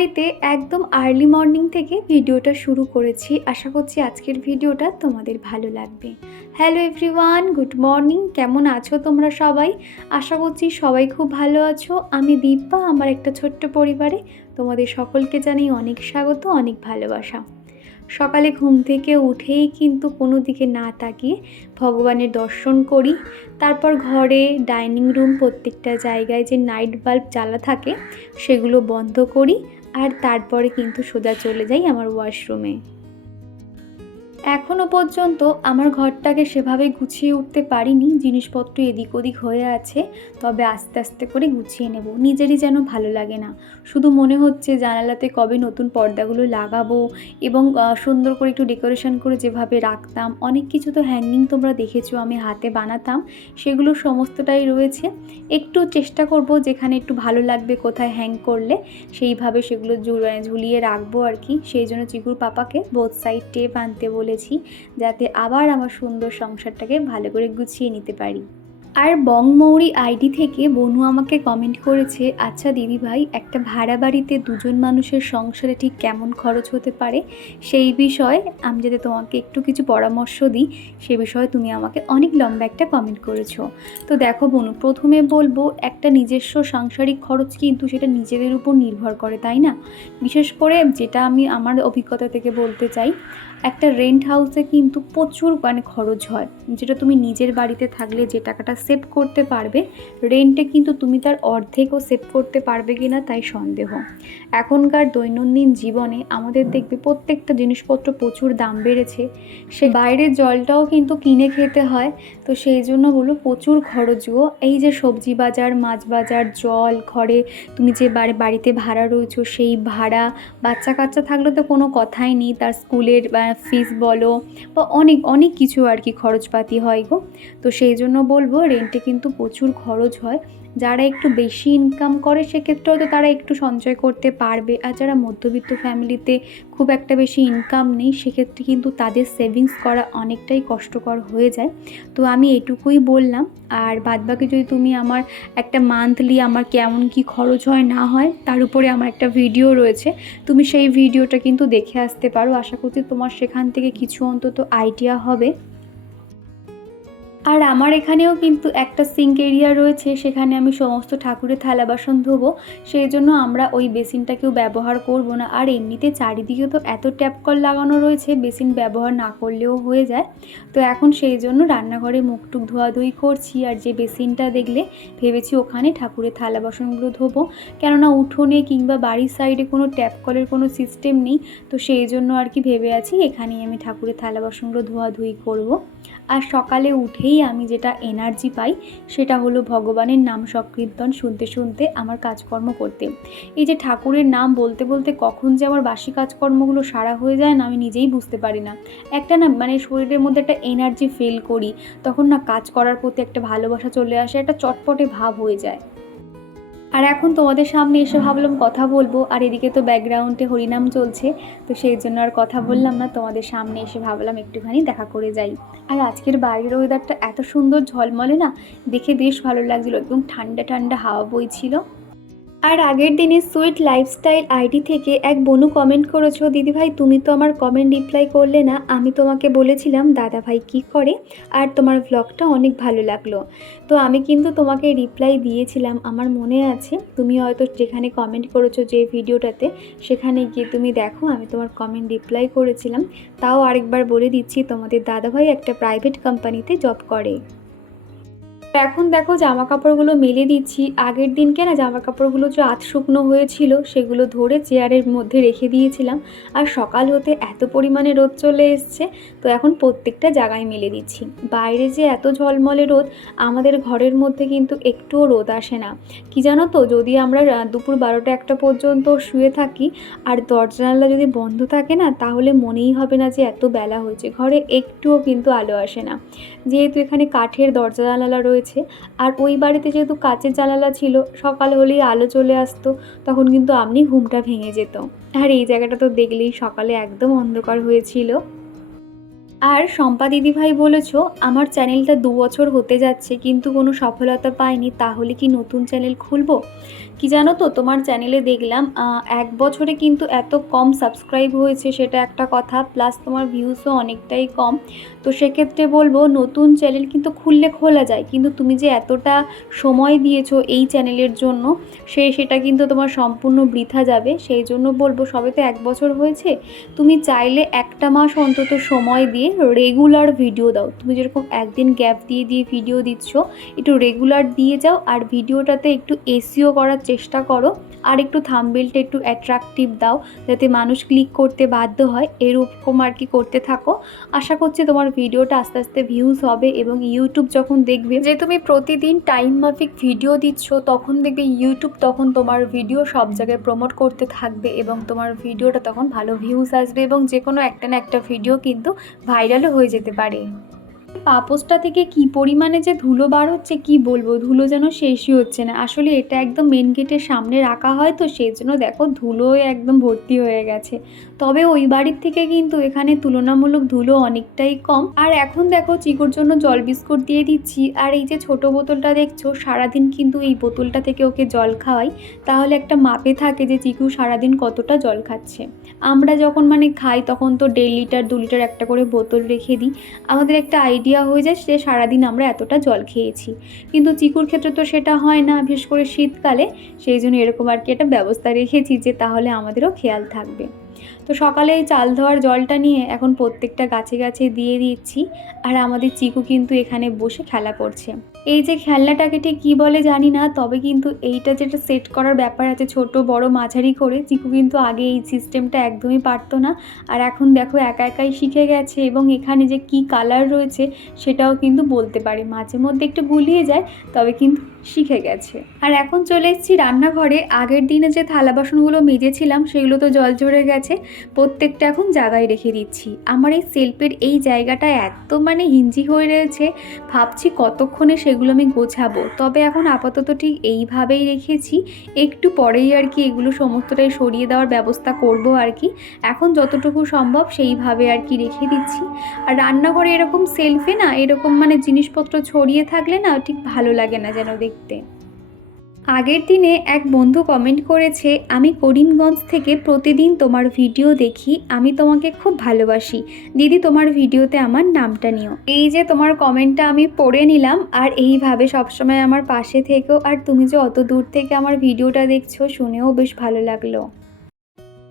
বাড়িতে একদম early morning থেকে ভিডিওটা শুরু করেছি। আশা করছি আজকের ভিডিওটা তোমাদের ভালো লাগবে। হ্যালো এভরিওয়ান গুড মর্নিং কেমন আছো তোমরা সবাই? আশা করছি সবাই খুব ভালো আছো। আমি দীপা আমার একটা ছোট্ট পরিবারে। তোমাদের সকলকে জানাই অনেক স্বাগত, অনেক ভালোবাসা। সকালে ঘুম থেকে উঠেই কিন্তু কোনো দিকে না তাকিয়ে ভগবানের দর্শন করি। তারপর ঘরে ডাইনিং রুম প্রত্যেকটা জায়গায় যে নাইট বাল্ব জ্বালা থাকে, সেগুলো বন্ধ করি। আর তারপরে কিন্তু সোজা চলে যাই আমার ওয়াশরুমে এখনও পর্যন্ত আমার ঘরটাকে সেভাবে গুছিয়ে উঠতে পারিনি, জিনিসপত্র এদিক ওদিক হয়ে আছে, তবে আস্তে আস্তে করে গুছিয়ে নেব। নিজেরই যেন ভালো লাগে না। শুধু মনে হচ্ছে জানালাতে কবে নতুন পর্দাগুলো লাগাবো এবং সুন্দর করে একটু ডেকোরেশন করে যেভাবে রাখতাম। অনেক কিছু তো হ্যাঙ্গিং তোমরা দেখেছ, আমি হাতে বানাতাম। সেগুলো সমস্তটাই রয়েছে। একটু চেষ্টা করব যেখানে একটু ভালো লাগবে কোথায় হ্যাং করলে, সেইভাবে সেগুলো জু- ঝুলিয়ে রাখব আর কি। সেই জন্য চিকুর পাপাকে বোথ সাইড টেপ আনতে বলেছি যাতে আবার আমার সুন্দর সংসারটাকে ভালো করে গুছিয়ে নিতে পারি। আর বংমৌরি আইডি থেকে বনু আমাকে কমেন্ট করেছে আচ্ছা দিদি ভাই একটা ভাড়া বাড়িতে দুজন মানুষের সংসারে ঠিক কেমন খরচ হতে পারে? সেই বিষয়ে আমি যাতে তোমাকে একটু কিছু পরামর্শ দিই, সে বিষয়ে তুমি আমাকে অনেক লম্বা একটা কমেন্ট করেছ। তো দেখো বনু, প্রথমে বলব, একটা নিজস্ব সাংসারিক খরচ কিন্তু সেটা নিজেদের উপর নির্ভর করে, তাই না? বিশেষ করে যেটা আমি আমার অভিজ্ঞতা থেকে বলতে চাই, একটা রেন্ট হাউসে কিন্তু প্রচুর মানে খরচ হয়। যেটা তুমি নিজের বাড়িতে থাকলে যে টাকাটা সেভ করতে পারবে রেন্টে কিন্তু তুমি তার অর্ধেকও সেভ করতে পারবে কি না তাই সন্দেহ। এখনকার দৈনন্দিন জীবনে আমাদের দেখবে প্রত্যেকটা জিনিসপত্র প্রচুর দাম বেড়েছে, সে বাইরের জলটাও কিন্তু কিনে খেতে হয়, তো সেই জন্য বলো প্রচুর খরচও। এই যে সবজি বাজার, মাছ বাজার, জল, ঘরে তুমি যে বাড়ি, বাড়িতে ভাড়া রয়েছো সেই ভাড়া, বাচ্চা কাচ্চা থাকলে তো কোনো কথাই নেই, তার স্কুলের ফিস বলো বা অনেক অনেক কিছু আর কি খরচপাতি হয় গো। তো সেই জন্য বলব রেন্টে কিন্তু প্রচুর খরচ হয়। যারা একটু বেশি ইনকাম করে সেক্ষেত্রে হয়তো তারা একটু সঞ্চয় করতে পারবে। আর যারা মধ্যবিত্ত ফ্যামিলিতে খুব একটা বেশি ইনকাম নেই, সেক্ষেত্রে কিন্তু তাদের সেভিংস করা অনেকটাই কষ্টকর হয়ে যায়। তো আমি এটুকুই বললাম। আর বাদবাকি যদি তুমি আমার একটা মান্থলি আমার কেমন কি খরচ হয়, না হয়, তার উপরে আমার একটা ভিডিও রয়েছে। তুমি সেই ভিডিওটা কিন্তু দেখে আসতে পারো। আশা করছি তোমার সেখান থেকে কিছু অন্তত আইডিয়া হবে। আর আমার এখানেও কিন্তু একটা সিঙ্ক এরিয়া রয়েছে, সেখানে আমি সমস্ত ঠাকুরের থালা বাসন ধোবো। সেই জন্য আমরা ওই বেসিনটাকেও ব্যবহার করব না। আর এমনিতে চারিদিকে তো এত ট্যাপ কল লাগানো রয়েছে, বেসিন ব্যবহার না করলেও হয়ে যায়। তো এখন সেই জন্য রান্নাঘরে মুখ টুক ধোয়াধুয়ি করছি, আর যে বেসিনটা দেখলে ভেবেছি ওখানে ঠাকুরের থালা বাসনগুলো ধোবো। কেননা উঠোনে কিংবা বাড়ির সাইডে কোনো ট্যাপ কলের কোনো সিস্টেম নেই, তো সেই জন্য আর কি ভেবে আছি এখানেই আমি ঠাকুরের থালা বাসনগুলো ধোয়াধুয়ি করব। আর সকালে উঠেই আমি যেটা এনার্জি পাই, সেটা হলো ভগবানের নাম সংকীর্তন শুনতে শুনতে আমার কাজকর্ম করতে। এই যে ঠাকুরের নাম বলতে বলতে কখন যে আমার বাসি কাজকর্মগুলো সারা হয়ে যায় না আমি নিজেই বুঝতে পারি না। একটা না মানে শরীরের মধ্যে একটা এনার্জি ফিল করি, তখন না কাজ করার প্রতি একটা ভালোবাসা চলে আসে, একটা চটপটে ভাব হয়ে যায়। আর এখন তোমাদের সামনে এসে ভাবলাম কথা বলব, আর এদিকে তো ব্যাকগ্রাউন্ডে হরিনাম চলছে, তো সেই জন্য আর কথা বললাম না, তোমাদের সামনে এসে ভাবলাম একটুখানি দেখা করে যাই। আর আজকের বাইরের ওয়েদারটা এত সুন্দর ঝলমলে না, দেখে বেশ ভালো লাগছিল, একদম ঠান্ডা ঠান্ডা হাওয়া বইছিল। আর আগের দিনে সুইট লাইফস্টাইল আইডি থেকে এক বনু কমেন্ট করেছ, দিদিভাই, তুমি তো আমার কমেন্ট রিপ্লাই করলে না, আমি তোমাকে বলেছিলাম দাদা ভাই কী করে? আর তোমার ভ্লগটা অনেক ভালো লাগল। তো আমি কিন্তু তোমাকে রিপ্লাই দিয়েছিলাম, আমার মনে আছে, তুমি হয়তো যেখানে কমেন্ট করেছ যে ভিডিওটাতে, সেখানে গিয়ে তুমি দেখো, আমি তোমার কমেন্ট রিপ্লাই করেছিলাম। তাও আরেকবার বলে দিচ্ছি, তোমাদের দাদাভাই একটা প্রাইভেট কোম্পানিতে জব করে। এখন দেখো জামা কাপড়গুলো মেলে দিচ্ছি। আগের দিনকে না জামা কাপড়গুলো যে আধ শুকনো হয়েছিল, সেগুলো ধরে চেয়ারের মধ্যে রেখে দিয়েছিলাম। আর সকাল হতে এত পরিমাণে রোদ চলে এসছে, তো এখন প্রত্যেকটা জায়গায় মেলে দিচ্ছি। বাইরে যে এত ঝলমলে রোদ, আমাদের ঘরের মধ্যে কিন্তু একটুও রোদ আসে না। কি জানো তো, যদি আমরা দুপুর বারোটা একটা পর্যন্ত শুয়ে থাকি, আর দরজা জানলা যদি বন্ধ থাকে না, তাহলে মনেই হবে না যে এত বেলা হয়েছে। ঘরে একটুও কিন্তু আলো আসে না। যেহেতু এখানে কাঠের দরজা জানালা রয়েছে হয়েছে। আর ওই বাড়িতে যেহেতু কাচের জানালা ছিল, সকাল হলেই আলো চলে আসতো, তখন কিন্তু আপনি ঘুমটা ভেঙে যেত। আর এই জায়গাটা তো দেখলেই সকালে একদম অন্ধকার হয়েছিল। আর শম্পা দিদিভাই বলেছ, আমার চ্যানেলটা দু বছর হতে যাচ্ছে, কিন্তু কোনো সফলতা পাইনি, তাহলে কি নতুন চ্যানেল খুলবো? কি জানো তো, তোমার চ্যানেলে দেখলাম এক বছরে কিন্তু এত কম সাবস্ক্রাইব হয়েছে, সেটা একটা কথা প্লাস তোমার ভিউসও অনেকটাই কম। তো সেক্ষেত্রে বলব, নতুন চ্যানেল কিন্তু খুললে খোলা যায়, কিন্তু তুমি যে এতটা সময় দিয়েছ এই চ্যানেলের জন্য, সে, সেটা কিন্তু তোমার সম্পূর্ণ বৃথা যাবে। সেই জন্য বলব, সবে তো এক বছর হয়েছে, তুমি চাইলে একটা মাস অন্তত সময় দিয়ে রেগুলার ভিডিও দাও। তুমি যেরকম একদিন গ্যাপ দিয়ে দিয়ে ভিডিও দিচ্ছ, একটু রেগুলার দিয়ে যাও, আর ভিডিওটাতে একটু এসিও করার চেষ্টা করো। আর একটু থাম্বেলটা একটু অ্যাট্রাকটিভ দাও, যাতে মানুষ ক্লিক করতে বাধ্য হয়। এরকম আর কি করতে থাকো। আশা করছি তোমার ভিডিওটা আস্তে আস্তে ভিউজ হবে এবং ইউটিউব যখন দেখবে যে তুমি প্রতিদিন টাইম মাফিক ভিডিও দিচ্ছ, তখন দেখবে ইউটিউব তখন তোমার ভিডিও সব জায়গায় প্রমোট করতে থাকবে এবং তোমার ভিডিওটা তখন ভালো ভিউজ আসবে এবং যে কোনো একটা না একটা ভিডিও কিন্তু ভাইরালও হয়ে যেতে পারে। পাপোসটা থেকে কি পরিমাণে যে ধুলো বার হচ্ছে, কি বলব? ধুলো যেন শেষই হচ্ছে না। আসলে এটা একদম মেন গেটের সামনে রাখা হয় তো সেই জন্য দেখো ধুলোয় একদম ভর্তি হয়ে গেছে। তবে ওই বাড়ির থেকে কিন্তু এখানে তুলনামূলক ধুলো অনেকটাই কম। আর এখন দেখো চিকুর জন্য জল বিস্কুট দিয়ে দিচ্ছি। আর এই যে ছোট বোতলটা দেখছ, সারাদিন কিন্তু এই বোতলটা থেকে ওকে জল খাওয়াই। তাহলে একটা মাপে থাকে যে চিকু সারাদিন কতটা জল খাচ্ছে। আমরা যখন মানে খাই তখন তো দেড় লিটার, দু লিটার একটা করে বোতল রেখে দিই। আমাদের একটা আইডিয়া হয়ে যায় যে সারাদিন আমরা এতটা জল খেয়েছি। কিন্তু চিকুর ক্ষেত্রে তো সেটা হয় না, বিশেষ করে শীতকালে। সেই জন্য এরকম আর কি একটা ব্যবস্থা রেখেছি যে তাহলে আমাদেরও খেয়াল থাকবে। তো সকালে এই চাল ধোয়ার জলটা নিয়ে এখন প্রত্যেকটা গাছে গাছে দিয়ে দিচ্ছি। আর আমাদের চিকু কিন্তু এখানে বসে খেলা করছে। এই যে খেলনাটাকে ঠিক কী বলে জানি না, তবে কিন্তু এইটা যেটা সেট করার ব্যাপার আছে ছোট, বড়, মাঝারি করে, চিকু কিন্তু আগে এই সিস্টেমটা একদমই পারতো না। আর এখন দেখো একা একাই শিখে গেছে এবং এখানে যে কি কালার রয়েছে সেটাও কিন্তু বলতে পারে। মাঝে মধ্যে একটু গুলিয়ে যায়, তবে কিন্তু শিখে গেছে। আর এখন চলে এসেছি রান্নাঘরে। আগের দিনে যে থালা বাসনগুলো মেজেছিলাম, সেগুলো তো জল ঝরে গেছে। প্রত্যেকটা এখন জায়গায় রেখে দিচ্ছি। আমার এই সেলফের এই জায়গাটা এত মানে হিঞ্জি হয়ে রয়েছে। ভাবছি কতক্ষণে সেগুলো আমি গোছাবো। তবে এখন আপাতত ঠিক এইভাবেই রেখেছি। একটু পরেই আর কি এগুলো সমস্তটাই সরিয়ে দেওয়ার ব্যবস্থা করব আর কি। এখন যতটুকু সম্ভব সেইভাবে আর কি রেখে দিচ্ছি। আর রান্নাঘরে এরকম সেলফে না, এরকম মানে জিনিসপত্র ছড়িয়ে থাকলে না ঠিক ভালো লাগে না যেন দেখতে। আগের দিনে এক বন্ধু কমেন্ট করেছে, আমি করিমগঞ্জ থেকে প্রতিদিন তোমার ভিডিও দেখি, আমি তোমাকে খুব ভালোবাসি। দিদি, তোমার ভিডিওতে আমার নামটা নিও। এই যে তোমার কমেন্টটা আমি পড়ে নিলাম, আর এইভাবে সবসময় আমার পাশে থেকেও আর তুমি যে অত দূর থেকে আমার ভিডিওটা দেখছ, শুনেও বেশ ভালো লাগল।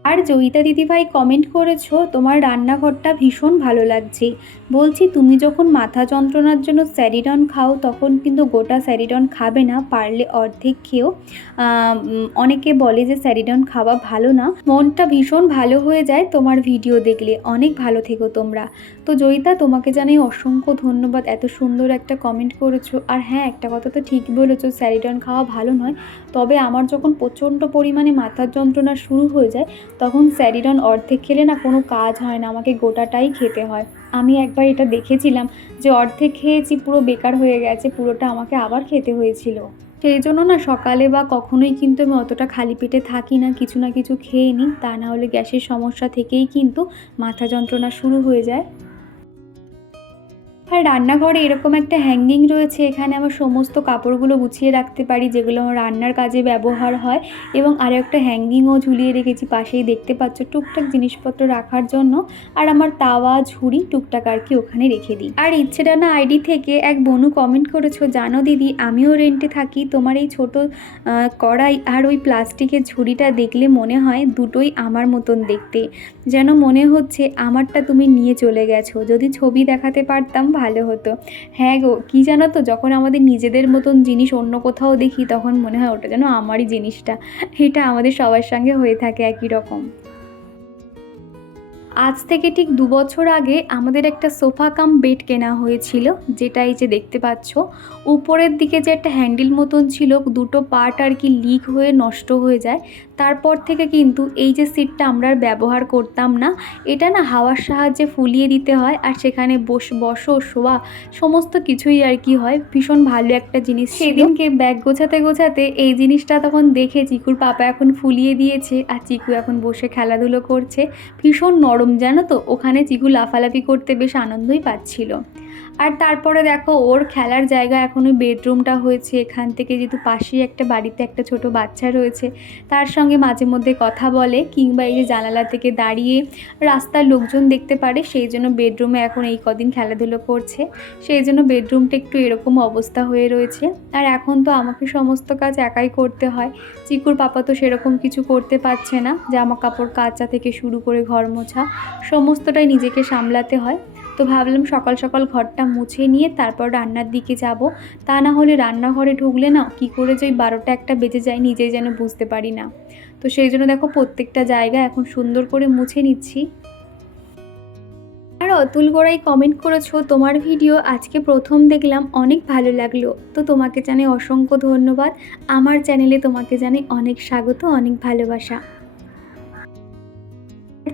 আর জয়িতা দিদিভাই কমেন্ট করেছ, তোমার রান্নাঘরটা ভীষণ ভালো লাগছে। বলছি, তুমি যখন মাথা যন্ত্রণার জন্য স্যারিডন খাও, তখন কিন্তু গোটা স্যারিডন খাবে না, পারলে অর্ধেক খেয়েও অনেকে বলে যে স্যারিডন খাওয়া ভালো না। মনটা ভীষণ ভালো হয়ে যায় তোমার ভিডিও দেখলে। অনেক ভালো থেকো তোমরা। তো জয়িতা, তোমাকে জানাই অসংখ্য ধন্যবাদ, এত সুন্দর একটা কমেন্ট করেছ। আর হ্যাঁ একটা কথা তো ঠিক বলেছ, স্যারিডন খাওয়া ভালো নয়। তবে আমার যখন প্রচণ্ড পরিমাণে মাথার যন্ত্রণা শুরু হয়ে যায় তখন স্যারিডন অর্ধেক খেলে না কোনো কাজ হয় না, আমাকে গোটাটাই খেতে হয়। আমি একবার এটা দেখেছিলাম যে অর্ধেক খেয়েছি, পুরো বেকার হয়ে গেছে, পুরোটা আমাকে আবার খেতে হয়েছিল। সেই জন্য না সকালে বা কখনোই কিন্তু আমি অতটা খালি পেটে থাকি না, কিছু না কিছু খেয়ে নিই। তা না হলে গ্যাসের সমস্যা থেকেই কিন্তু মাথা যন্ত্রণা শুরু হয়ে যায়। আর রান্নাঘরে এরকম একটা হ্যাঙ্গিং রয়েছে, এখানে আমার সমস্ত কাপড়গুলো গুছিয়ে রাখতে পারি, যেগুলো আমার রান্নার কাজে ব্যবহার হয় এবং আরও একটা হ্যাঙ্গিংও ঝুলিয়ে রেখেছি, পাশেই দেখতে পাচ্ছ টুকটাক জিনিসপত্র রাখার জন্য। আর আমার তাওয়া, ঝুড়ি টুকটাক আর কি ওখানে রেখে দিই। আর ইচ্ছেডানা আইডি থেকে এক বনু কমেন্ট করেছ, জানো দিদি, আমিও রেন্টে থাকি, তোমার এই ছোট কড়াই আর ওই প্লাস্টিকের ঝুড়িটা দেখলে মনে হয় দুটোই আমার মতন দেখতে। যেন মনে হচ্ছে আমারটা তুমি নিয়ে চলে গেছো। যদি ছবি দেখাতে পারতাম ভালো হতো। হ্যাঁ গো, কী জানো তো, যখন আমাদের নিজেদের মতন জিনিস অন্য কোথাও দেখি, তখন মনে হয় ওটা যেন আমারই জিনিসটা। এটা আমাদের সবার সঙ্গে হয়ে থাকে একই রকম। আজ থেকে ঠিক দু বছর আগে আমাদের একটা সোফা কাম বেড কেনা হয়েছিল যেটা এই যে দেখতে পাচ্ছ। উপরের দিকে যে একটা হ্যান্ডেল মতন ছিল দুটো পার্ট আর কি লিক হয়ে নষ্ট হয়ে যায়। তারপর থেকে কিন্তু এই যে সিটটা আমরা আর ব্যবহার করতাম না এটা না হাওয়ার সাহায্যে ফুলিয়ে দিতে হয় আর সেখানে বস বসো শোয়া সমস্ত কিছুই আর কি হয়। ভীষণ ভালো একটা জিনিস। সেদিনকে ব্যাগ গোছাতে গোছাতে এই জিনিসটা তখন দেখে চিকুর পাপা এখন ফুলিয়ে দিয়েছে আর চিকু এখন বসে খেলাধুলো করছে। ভীষণ নরম জানো তো? ওখানে চিকু লাফালাফি করতে বেশ আনন্দই পাচ্ছিল। আর তারপরে দেখো, ওর খেলার জায়গা এখন ওই বেডরুমটা হয়েছে। এখান থেকে যেহেতু পাশেই একটা বাড়িতে একটা ছোট বাচ্চা রয়েছে, তার সঙ্গে মাঝে মধ্যে কথা বলে কিংবা এই যে জানালা থেকে দাঁড়িয়ে রাস্তার লোকজন দেখতে পারে, সেই জন্য বেডরুমে এখন এই কদিন খেলাধুলো করছে। সেই জন্য বেডরুমটা একটু এরকম অবস্থা হয়ে রয়েছে। আর এখন তো আমাকে সমস্ত কাজ একাই করতে হয়। চিকুর পাপা তো সেরকম কিছু করতে পারছে না। জামা কাপড় কাচা থেকে শুরু করে ঘর মোছা, সমস্তটাই নিজেকে সামলাতে হয়। তো ভাবলাম সকাল সকাল ঘরটা মুছে নিয়ে তারপর রান্নার দিকে যাব। তা না হলে রান্নাঘরে ঢুকলে না কি করে যে ওই বারোটা একটা বেজে যায়, নিজেই যেন বুঝতে পারি না। তো সেই জন্য দেখো প্রত্যেকটা জায়গা এখন সুন্দর করে মুছে নিচ্ছি। আর অতুল গোড়াই কমেন্ট করেছ তোমার ভিডিও আজকে প্রথম দেখলাম, অনেক ভালো লাগল। তো তোমাকে জানাই অসংখ্য ধন্যবাদ। আমার চ্যানেলে তোমাকে জানাই অনেক স্বাগত, অনেক ভালোবাসা।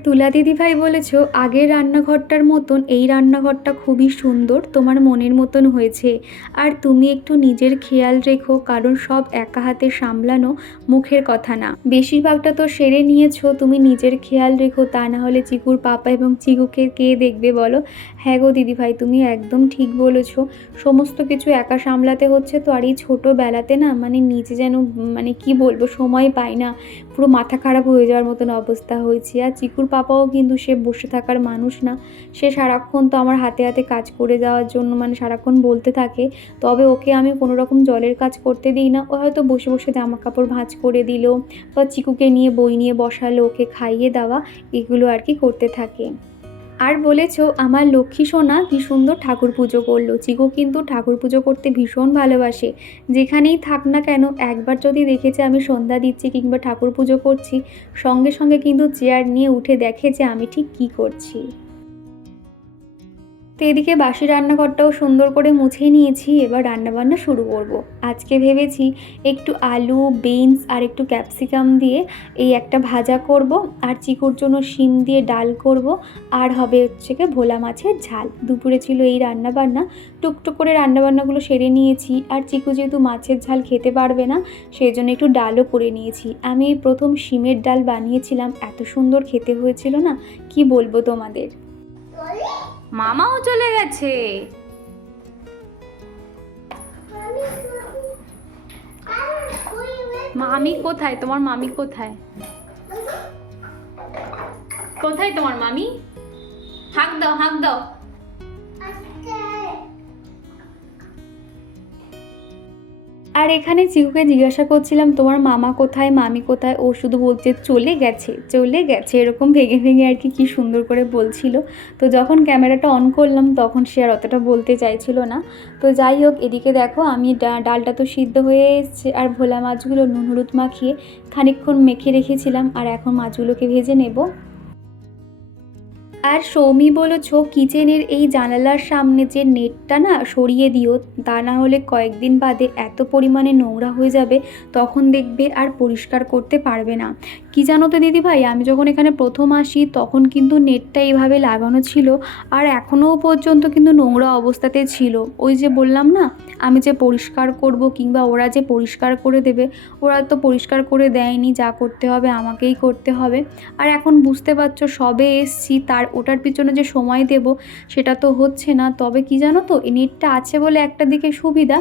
তুলা দিদি ভাই বলেছ, আগের রান্নাঘরটার মতন এই রান্নাঘরটা খুবই সুন্দর, তোমার মনের মতন হয়েছে। আর তুমি একটু নিজের খেয়াল রেখো, কারণ সব একা হাতে সামলানো মুখের কথা না। বেশিরভাগটা তো সেরে নিয়েছো, তুমি নিজের খেয়াল রেখো, তা না হলে চিকুর পাপা এবং চিকুকে কে দেখবে বলো? হ্যাঁ গো দিদি ভাই তুমি একদম ঠিক বলেছ। সমস্ত কিছু একা সামলাতে হচ্ছে তো, আর এই ছোটোবেলাতে না মানে নিজে যেন মানে কি বলব, সময় পাই না। পুরো মাথা খারাপ হয়ে যাওয়ার মতন অবস্থা হয়েছে। আর চিকুর পাপাও কিন্তু সে বসে থাকার মানুষ না। সে সারাক্ষণ তো আমার হাতে হাতে কাজ করে যাওয়ার জন্য মানে সারাক্ষণ বলতে থাকে। তবে ওকে আমি কোনো রকম জলের কাজ করতে দিই না। ও হয়তো বসে বসে জামা কাপড় ভাঁজ করে দিল, বা চিকুকে নিয়ে বই নিয়ে বসালো, ওকে খাইয়ে দেওয়া, এগুলো আর কি করতে থাকে। আর বলেছ, আমার লক্ষ্মী সোনা কি সুন্দর ঠাকুর পুজো করল। চিকু কিন্তু ঠাকুর পুজো করতে ভীষণ ভালোবাসে। যেখানেই থাক না কেন, একবার যদি দেখেছে আমি সন্ধ্যা দিচ্ছি কিংবা ঠাকুর পুজো করছি, সঙ্গে সঙ্গে কিন্তু চেয়ার নিয়ে উঠে দেখে যে আমি ঠিক কী করছি। তো এদিকে বাসি রান্নাঘরটাও সুন্দর করে মুছে নিয়েছি, এবার রান্নাবান্না শুরু করব। আজকে ভেবেছি একটু আলু, বিনস আর একটু ক্যাপসিকাম দিয়ে এই একটা ভাজা করব আর চিকুর জন্য শিম দিয়ে ডাল করব আর হবে হচ্ছে কি ভোলা মাছের ঝাল। দুপুরে ছিল এই রান্নাবান্না, টুকটুক করে রান্নাবান্নাগুলো সেরে নিয়েছি আর চিকু যেহেতু মাছের ঝাল খেতে পারবে না, সেই জন্য একটু ডালও করে নিয়েছি। আমি প্রথম শিমের ডাল বানিয়েছিলাম, এত সুন্দর খেতে হয়েছিল না, কি বলব তোমাদের? মামাও চলে গেছে। মামি কোথায়? তোমার মামি কোথায়? কোথায় তোমার মামি? হাঁক দাও হাঁক দাও। আর এখানে চিকুকে জিজ্ঞাসা করছিলাম, তোমার মামা কোথায়? মামি কোথায়? ও শুধু বলছে, চলে গেছে চলে গেছে। এরকম ভেঙে ভেঙে আর কি, কী সুন্দর করে বলছিল। তো যখন ক্যামেরাটা অন করলাম, তখন সে আর অতটা বলতে চাইছিল না। তো যাই হোক, এদিকে দেখো, আমি ডালটা তো সিদ্ধ হয়ে এসছে, আর ভোলা মাছগুলো নুন হলুদ মাখিয়ে খানিকক্ষণ মেখে রেখেছিলাম, আর এখন মাছগুলোকে ভেজে নেব। আর সৌমি বলেছ কিচেনের এই জানালার সামনে যে নেটটা না সরিয়ে দিও, তা না হলে কয়েকদিন বাদে এত পরিমাণে নোংরা হয়ে যাবে, তখন দেখবে আর পরিষ্কার করতে পারবে না। কি জানো তো দিদি ভাই? আমি যখন এখানে প্রথম আসি, তখন কিন্তু নেটটা এইভাবে লাগানো ছিল আর এখনও পর্যন্ত কিন্তু নোংরা অবস্থাতে ছিল। ওই যে বললাম না, আমি যে পরিষ্কার করব কিংবা ওরা যে পরিষ্কার করে দেবে, ওরা তো পরিষ্কার করে দেয়নি, যা করতে হবে আমাকেই করতে হবে। আর এখন বুঝতে পারছ, সবে এসছি, তার ওটার পিছনে যে সময় দেব, সেটা তো হচ্ছে না। তবে কি জানো তো, এই নেটটা আছে বলে একটা দিকে সুবিধা,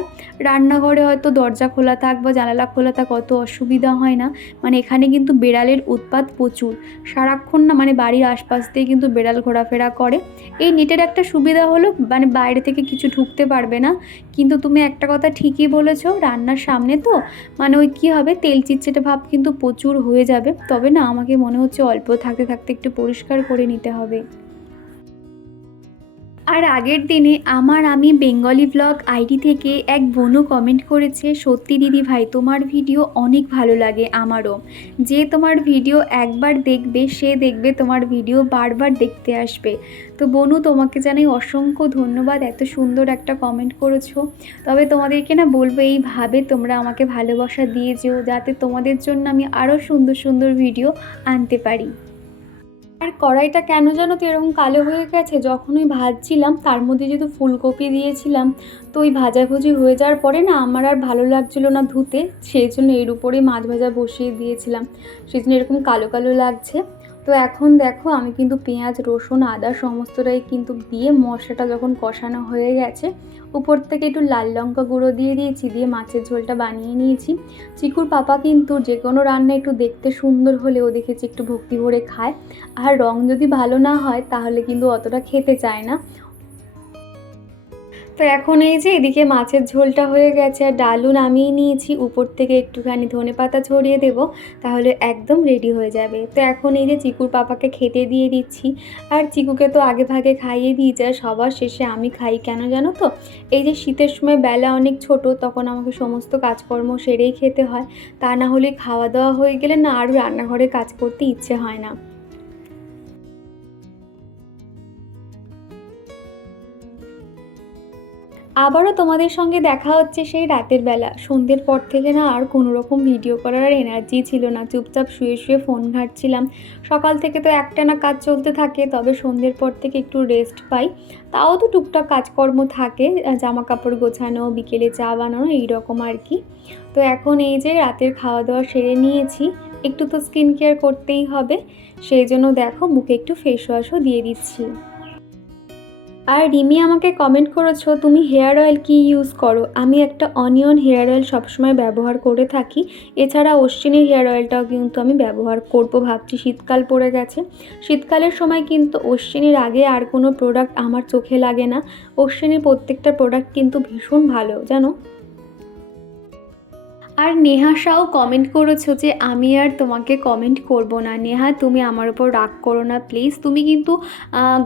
রান্নাঘরে হয়তো দরজা খোলা থাক বা জানালা খোলা থাক অত অসুবিধা হয় না। মানে এখানে কিন্তু বেড়ালের উৎপাত প্রচুর। সারাক্ষণ না মানে বাড়ির আশপাশ দিয়ে কিন্তু বেড়াল ঘোরাফেরা করে। এই নেটের একটা সুবিধা হলো মানে বাইরে থেকে কিছু ঢুকতে পারবে না। কিন্তু তুমি একটা কথা ঠিকই বলেছ, রান্নার সামনে তো মানে ওই কী হবে, তেল চিচ্ছেটে ভাব কিন্তু প্রচুর হয়ে যাবে। তবে না, আমাকে মনে হচ্ছে অল্প থাকতে থাকতে একটু পরিষ্কার করে নিতে হবে। আর আগের দিনে আমার আমি বেঙ্গলি ব্লগ আইডি থেকে এক বোনও কমেন্ট করেছে, সত্যি দিদি ভাই, তোমার ভিডিও অনেক ভালো লাগে আমারও। যে তোমার ভিডিও একবার দেখবে, সে দেখবে তোমার ভিডিও বারবার দেখতে আসবে। তো বনু, তোমাকে জানাই অসংখ্য ধন্যবাদ, এত সুন্দর একটা কমেন্ট করেছ। তবে তোমাদেরকে না বলব, এইভাবে তোমরা আমাকে ভালোবাসা দিয়ে যেও যাতে তোমাদের জন্য আমি আরও সুন্দর সুন্দর ভিডিও আনতে পারি। আর কড়াইটা কেন যেন তো এরকম কালো হয়ে গেছে? যখনই ভাজছিলাম, তার মধ্যে যেহেতু ফুলকপি দিয়েছিলাম, তো ওই ভাজাভুজি হয়ে যাওয়ার পরে না আমার আর ভালো লাগছিল না ধুতে, সেই জন্য এর উপরেই মাছ ভাজা বসিয়ে দিয়েছিলাম। সেই জন্য এরকম কালো কালো লাগছে। তো এখন দেখো আমি কিন্তু পেঁয়াজ, রসুন, আদা সমস্তটাই কিন্তু দিয়ে মশলাটা যখন কষানো হয়ে গেছে, উপর থেকে একটু লাল লঙ্কা গুঁড়ো দিয়ে দিয়েছি, দিয়ে মাছের ঝোলটা বানিয়ে নিয়েছি। চিকুর পাপা কিন্তু যে কোনো রান্না একটু দেখতে সুন্দর হলে ও দেখেছি একটু ভক্তি ভরে খায়। আর রং যদি ভালো না হয় তাহলে কিন্তু অতটা খেতে চায় না। তো এখন এই যে এদিকে মাছের ঝোলটা হয়ে গেছে, আর ডালও নামিয়ে নিয়েছি। উপর থেকে একটুখানি ধনে পাতা ছড়িয়ে দেবো, তাহলে একদম রেডি হয়ে যাবে। তো এখন এই যে চিকুর পাপাকে খেতে দিয়ে দিচ্ছি। আর চিকুকে তো আগে ভাগে খাইয়ে দিয়ে যায়, সবার শেষে আমি খাই কেন জানো তো? এই যে শীতের সময় বেলা অনেক ছোট, তখন আমাকে সমস্ত কাজকর্ম সেরেই খেতে হয়। তা না হলে খাওয়া দাওয়া হয়ে গেলে না আরও রান্নাঘরে কাজ করতে ইচ্ছে হয় না। আবারও তোমাদের সঙ্গে দেখা হচ্ছে সেই রাতের বেলা। সন্ধ্যের পর থেকে না আর কোনো রকম ভিডিও করার আর এনার্জি ছিল না। চুপচাপ শুয়ে শুয়ে ফোন ঘাঁটছিলাম। সকাল থেকে তো একটানা কাজ চলতে থাকে, তবে সন্ধ্যের পর থেকে একটু রেস্ট পাই। তাও তো টুকটাক কাজকর্ম থাকে জামা কাপড় গোছানো, বিকেলে চা বানানো, এই রকম আর কি। তো এখন এই যে রাতের খাওয়া দাওয়া সেরে নিয়েছি। একটু তো স্কিন কেয়ার করতেই হবে। সেই জন্য দেখো, মুখে একটু ফেস ওয়াশও দিয়ে দিচ্ছি। আর রিমি আমাকে কমেন্ট করেছ, তুমি হেয়ার অয়েল কি ইউজ করো? আমি একটা অনিয়ন হেয়ার অয়েল সবসময় ব্যবহার করে থাকি। এছাড়া অশ্বিনীর হেয়ার অয়েলটাও কিন্তু আমি ব্যবহার করব, ভাবছি শীতকাল পড়ে গেছে। শীতকালের সময় কিন্তু অশ্বিনীর আগে আর কোনো প্রোডাক্ট আমার চোখে লাগে না। অশ্বিনীর প্রত্যেকটা প্রোডাক্ট কিন্তু ভীষণ ভালো, জানো? আর নেহা সাও কমেন্ট করেছ যে, আমি আর তোমাকে কমেন্ট করব না। নেহা, তুমি আমার ওপর রাগ করো না প্লিজ তুমি কিন্তু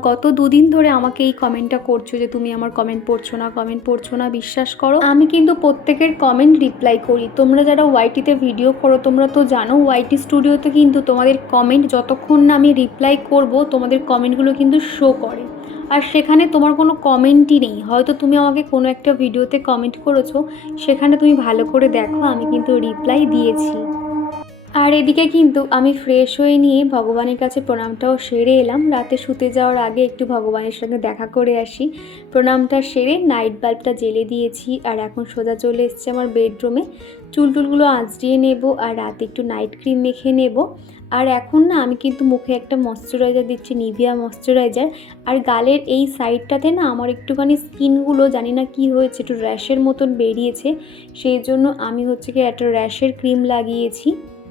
গত দুদিন ধরে আমাকে এই কমেন্টটা করছ যে, তুমি আমার কমেন্ট পড়ছো না কমেন্ট পড়ছো না, বিশ্বাস করো। আমি কিন্তু প্রত্যেকের কমেন্ট রিপ্লাই করি। তোমরা যারা ওয়াইটিতে ভিডিও করো, তোমরা তো জানো ওয়াইটি স্টুডিওতে কিন্তু তোমাদের কমেন্ট যতক্ষণ না আমি রিপ্লাই করব, তোমাদের কমেন্টগুলো কিন্তু শো করে। আর সেখানে তোমার কোনো কমেন্টই নেই। হয়তো তুমি আমাকে কোনো একটা ভিডিওতে কমেন্ট করেছ, সেখানে তুমি ভালো করে দেখো, আমি কিন্তু রিপ্লাই দিয়েছি। আর এদিকে কিন্তু আমি ফ্রেশ হয়ে নিয়ে ভগবানের কাছে প্রণামটাও সেরে এলাম। রাতে শুতে যাওয়ার আগে একটু ভগবানের সঙ্গে দেখা করে আসি। প্রণামটা সেরে নাইট বাল্বটা জেলে দিয়েছি আর এখন সোজা চলে এসছে আমার বেডরুমে চুলটুলগুলো আঁচড়িয়ে নেব আর রাতে একটু নাইট ক্রিম মেখে নেব। আর এখন না আমি কিন্তু মুখে একটা ময়শ্চারাইজার দিচ্ছি নিভিয়া ময়শ্চারাইজার আর গালের এই সাইডটাতে না আমার একটুখানি স্কিনগুলো জানি না কি হয়েছে, একটু র্যাশের মতন বেরিয়েছে, সেই জন্য আমি হচ্ছে কি একটা র্যাশের ক্রিম লাগিয়েছি।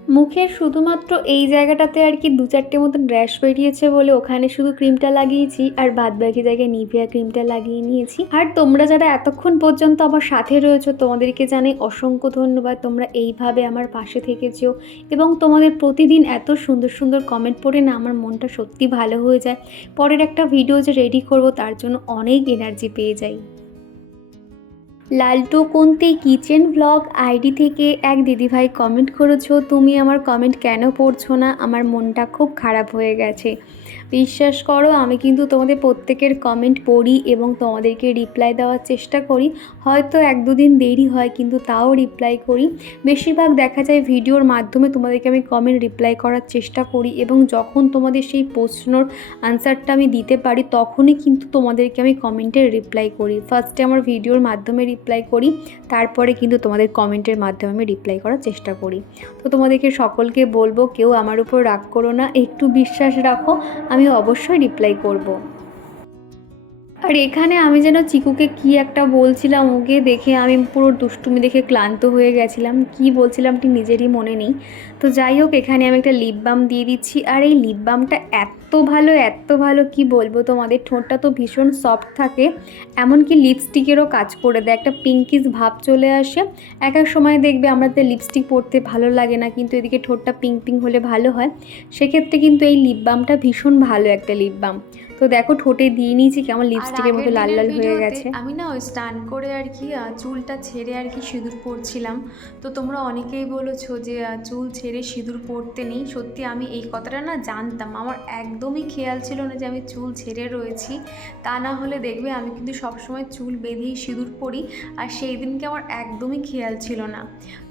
মুখের শুধুমাত্র এই জায়গাটাতে আর কি দু চারটে মতন র্যাশ বেরিয়েছে বলে ওখানে শুধু ক্রিমটা লাগিয়েছি আর বাদ বাকি জায়গায় নিভিয়া ক্রিমটা লাগিয়ে নিয়েছি। আর তোমরা যারা এতক্ষণ পর্যন্ত আমার সাথে রয়েছো, তোমাদেরকে জানাই অসংখ্য ধন্যবাদ। তোমরা এইভাবে আমার পাশে থেকেছো এবং তোমাদের প্রতিদিন এত সুন্দর সুন্দর কমেন্ট পড়ে না আমার মনটা সত্যি ভালো হয়ে যায়। পরের একটা ভিডিও যে রেডি করব, তার জন্য অনেক এনার্জি পেয়ে যাই। লালটু কোনতে কিচেন ব্লগ আইডি থেকে এক দিদিভাই কমেন্ট করেছ, তুমি আমার কমেন্ট কেন পড়ছো না? আমার মনটা খুব খারাপ হয়ে গেছে। বিশ্বাস করো, আমি কিন্তু তোমাদের প্রত্যেকের কমেন্ট পড়ি এবং তোমাদেরকে রিপ্লাই দেওয়ার চেষ্টা করি। হয়তো এক দুদিন দেরি হয়, কিন্তু তাও রিপ্লাই করি। বেশিরভাগ দেখা যায় ভিডিওর মাধ্যমে তোমাদেরকে আমি কমেন্ট রিপ্লাই করার চেষ্টা করি এবং যখন তোমাদের সেই প্রশ্নর আনসারটা আমি দিতে পারি, তখনই কিন্তু তোমাদেরকে আমি কমেন্টের রিপ্লাই করি। ফার্স্টে আমার ভিডিওর মাধ্যমে রিপ্লাই করি, তারপরে কিন্তু তোমাদের কমেন্টের মাধ্যমে আমি রিপ্লাই করার চেষ্টা করি। তো তোমাদেরকে সকলকে বলব, কেউ আমার উপর রাগ করো না, একটু বিশ্বাস রাখো। আমি অবশ্যই রিপ্লাই করব। আর এখানে আমি যেন চিকুকে কি একটা বলছিলাম, ওকে দেখে আমি পুরো দুষ্টুমি দেখে ক্লান্ত হয়ে গেছিলাম। কি বলছিলাম ঠিক নিজেরই মনে নেই। তো যাই হোক, এখানে আমি একটা লিপ বাম দিয়ে দিচ্ছি। আর এই লিপ বামটা এত ভালো এত ভালো, কি বলব তোমাদের? ঠোঁটটা তো ভীষণ সফট থাকে। এমনকি লিপস্টিকেরও কাজ করে দেয়। একটা পিঙ্কিস ভাব চলে আসে। এক এক সময় দেখবে আমরা তো লিপস্টিক পরতে ভালো লাগে না, কিন্তু এদিকে ঠোঁটটা পিঙ্ক পিঙ্ক হলে ভালো হয়। সেক্ষেত্রে কিন্তু এই লিপ বামটা ভীষণ ভালো একটা লিপ বাম তো দেখো ঠোঁটে দিয়ে নিয়েছি কেমন লিপস্টিকের মতো লাল লাল হয়ে গেছে। আমি না ওই স্টান করে আর কি চুলটা ছেড়ে আর কি সিঁদুর পরছিলাম। তো তোমরা অনেকেই বলেছ যে চুল ছেড়ে সিঁদুর পরতে নেই। সত্যি আমি এই কথাটা না জানতাম। আমার একদমই খেয়াল ছিল না যে আমি চুল ছেড়ে রয়েছি। তা না হলে দেখবে আমি কিন্তু সবসময় চুল বেঁধেই সিঁদুর পরি আর সেই দিনকে আমার একদমই খেয়াল ছিল না।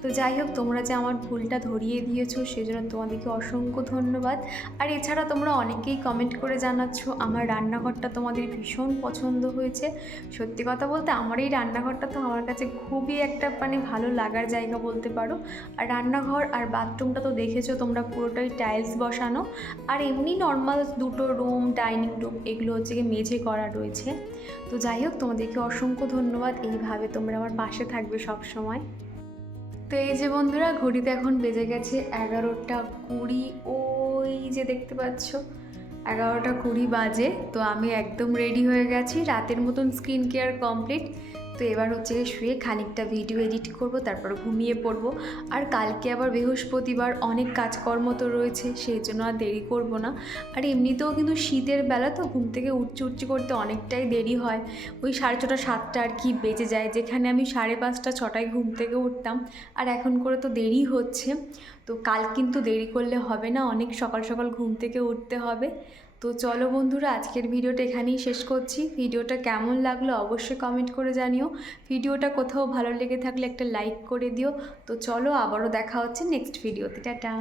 তো যাই হোক তোমরা যে আমার ভুলটা ধরিয়ে দিয়েছ সেজন্য তোমাদেরকে অসংখ্য ধন্যবাদ। আর এছাড়া তোমরা অনেকেই কমেন্ট করে জানাচ্ছ আমার রান্নাঘরটা তোমাদের ভীষণ পছন্দ হয়েছে। সত্যি কথা বলতে আমার এই রান্নাঘরটা তো আমার কাছে খুবই একটা মানে ভালো লাগার জায়গা বলতে পারো। আর রান্নাঘর আর বাথরুমটা তো দেখেছ তোমরা পুরোটাই টাইলস বসানো। আর এমনি নর্মাল দুটো রুম ডাইনিং রুম এগুলো হচ্ছে গিয়ে মেঝে করা রয়েছে। তো যাই হোক, তোমাদেরকে অসংখ্য ধন্যবাদ। এইভাবে তোমরা আমার পাশে থাকবে সব সময় তো এই যে বন্ধুরা, ঘড়িতে এখন বেজে গেছে এগারোটা কুড়ি। ওই যে দেখতে পাচ্ছ এগারোটা কুড়ি বাজে তো আমি একদম রেডি হয়ে গেছি। রাতের মতন স্কিন কেয়ার কমপ্লিট তো এবার হচ্ছে শুয়ে খানিকটা ভিডিও এডিট করব, তারপর ঘুমিয়ে পড়ব। আর কালকে আবার বৃহস্পতিবার অনেক কাজকর্ম তো রয়েছে, সেই জন্য আর দেরি করব না। আর এমনিতেও কিন্তু শীতের বেলা তো ঘুম থেকে উঠছি উঠছি করতে অনেকটাই দেরি হয়। ওই সাড়ে ছটা, সাতটা আর কি বেজে যায়, যেখানে আমি সাড়ে পাঁচটা, ছটায় ঘুম থেকে উঠতাম। আর এখন করে তো দেরি হচ্ছে। তো কাল কিন্তু দেরি করলে হবে না, অনেক সকাল সকাল ঘুম থেকে উঠতে হবে। তো চলো বন্ধুরা, আজকের ভিডিওটা এখানেই শেষ করছি। ভিডিওটা কেমন লাগল অবশ্যই কমেন্ট করে জানিও। ভিডিওটা কোথাও ভালো লেগে থাকলে একটা লাইক করে দিও। তো চলো আবারও দেখা হচ্ছে নেক্সট ভিডিওতে টাটা।